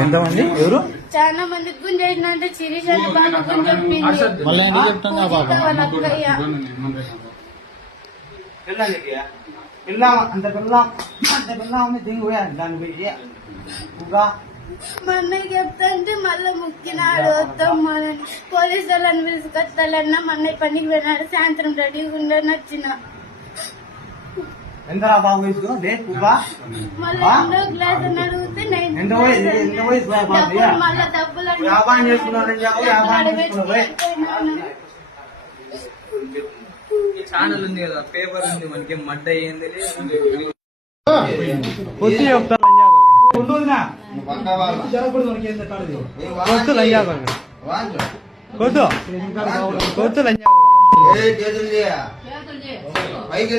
ఎంతమంది ఎవరు చాలా మంది గుంజేసిన అంటే శిరీష్ అని బాగా గుంజెప్పింది. మళ్ళీ ఎందుకు చెప్తున్నా బాబా వాళ్ళ అక్కయ్య మా అన్నయ్య చెప్తాంటే మళ్ళీ ముక్కినాడు వద్దమ్మని పోలీసు వాళ్ళని పిలుచుకొస్తాలన్నా మా అన్నయ్య పనికి పోయినాడు. సాయంత్రం రెడీగా ఉండని వచ్చిన ఎంతరా బాబు మళ్ళీ రెండో గ్లాస్ అని అడిగితే మళ్ళీ డబ్బులు వ్యాపారం చేసుకున్నాను ఛానల్ ఉంది కదా, పేపర్ ఉంది, మనకి మడ్డ అయ్యింది. పైకి